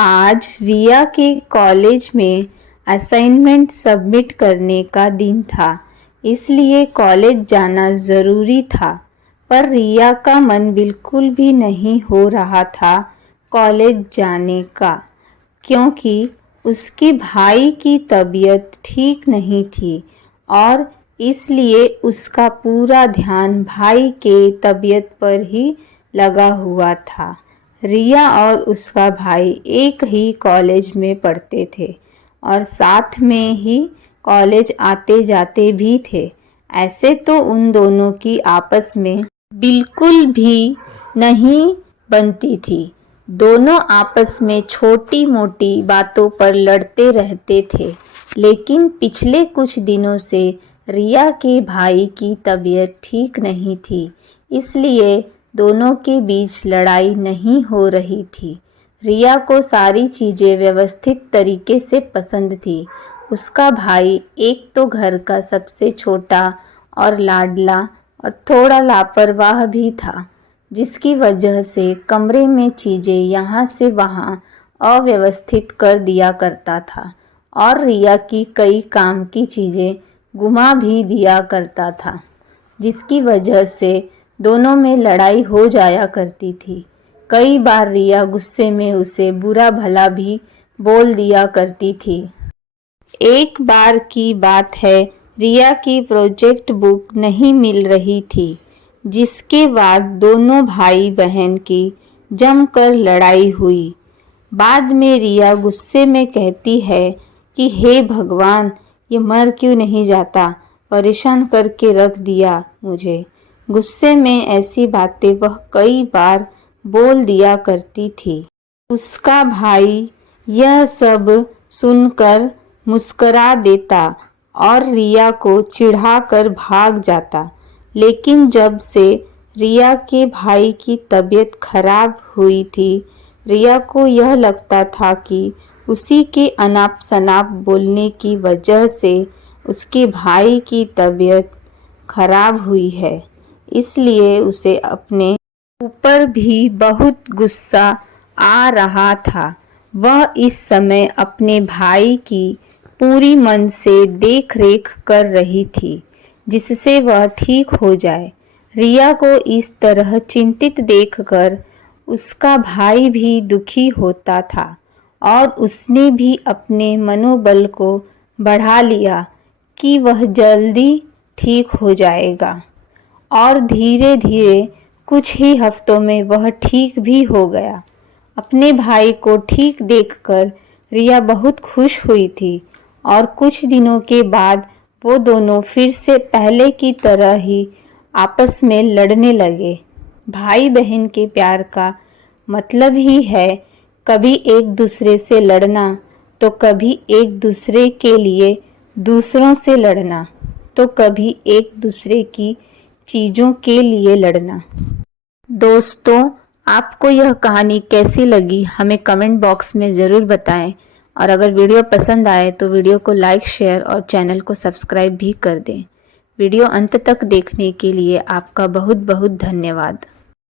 आज रिया के कॉलेज में असाइनमेंट सबमिट करने का दिन था, इसलिए कॉलेज जाना ज़रूरी था। पर रिया का मन बिल्कुल भी नहीं हो रहा था कॉलेज जाने का, क्योंकि उसके भाई की तबीयत ठीक नहीं थी और इसलिए उसका पूरा ध्यान भाई के तबीयत पर ही लगा हुआ था। रिया और उसका भाई एक ही कॉलेज में पढ़ते थे और साथ में ही कॉलेज आते जाते भी थे। ऐसे तो उन दोनों की आपस में बिल्कुल भी नहीं बनती थी। दोनों आपस में छोटी मोटी बातों पर लड़ते रहते थे, लेकिन पिछले कुछ दिनों से रिया के भाई की तबीयत ठीक नहीं थी, इसलिए दोनों के बीच लड़ाई नहीं हो रही थी। रिया को सारी चीज़ें व्यवस्थित तरीके से पसंद थी। उसका भाई एक तो घर का सबसे छोटा और लाडला और थोड़ा लापरवाह भी था, जिसकी वजह से कमरे में चीज़ें यहाँ से वहाँ अव्यवस्थित कर दिया करता था और रिया की कई काम की चीज़ें गुमा भी दिया करता था, जिसकी वजह से दोनों में लड़ाई हो जाया करती थी। कई बार रिया गुस्से में उसे बुरा भला भी बोल दिया करती थी। एक बार की बात है, रिया की प्रोजेक्ट बुक नहीं मिल रही थी, जिसके बाद दोनों भाई बहन की जमकर लड़ाई हुई। बाद में रिया गुस्से में कहती है कि हे भगवान, ये मर क्यों नहीं जाता, परेशान करके रख दिया मुझे। गुस्से में ऐसी बातें वह कई बार बोल दिया करती थी। उसका भाई यह सब सुनकर मुस्करा देता और रिया को चिढ़ाकर भाग जाता। लेकिन जब से रिया के भाई की तबीयत खराब हुई थी, रिया को यह लगता था कि उसी के अनाप शनाप बोलने की वजह से उसके भाई की तबीयत खराब हुई है, इसलिए उसे अपने ऊपर भी बहुत गुस्सा आ रहा था। वह इस समय अपने भाई की पूरी मन से देख रेख कर रही थी, जिससे वह ठीक हो जाए। रिया को इस तरह चिंतित देखकर उसका भाई भी दुखी होता था और उसने भी अपने मनोबल को बढ़ा लिया कि वह जल्दी ठीक हो जाएगा। और धीरे धीरे कुछ ही हफ्तों में वह ठीक भी हो गया। अपने भाई को ठीक देखकर रिया बहुत खुश हुई थी और कुछ दिनों के बाद वो दोनों फिर से पहले की तरह ही आपस में लड़ने लगे। भाई बहन के प्यार का मतलब ही है कभी एक दूसरे से लड़ना, तो कभी एक दूसरे के लिए दूसरों से लड़ना, तो कभी एक दूसरे की चीज़ों के लिए लड़ना। दोस्तों, आपको यह कहानी कैसी लगी हमें कमेंट बॉक्स में ज़रूर बताएं और अगर वीडियो पसंद आए तो वीडियो को लाइक, शेयर और चैनल को सब्सक्राइब भी कर दें। वीडियो अंत तक देखने के लिए आपका बहुत बहुत धन्यवाद।